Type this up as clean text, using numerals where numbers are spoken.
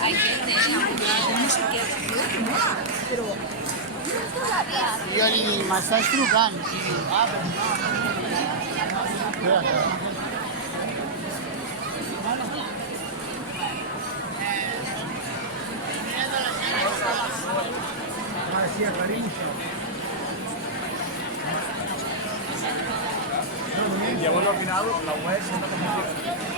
Hay gente, no sé qué, pero I m'estàs trucant, sí. Ah, però no. Espera. Gracias, cariño. Ya hemos opinado, la web siempre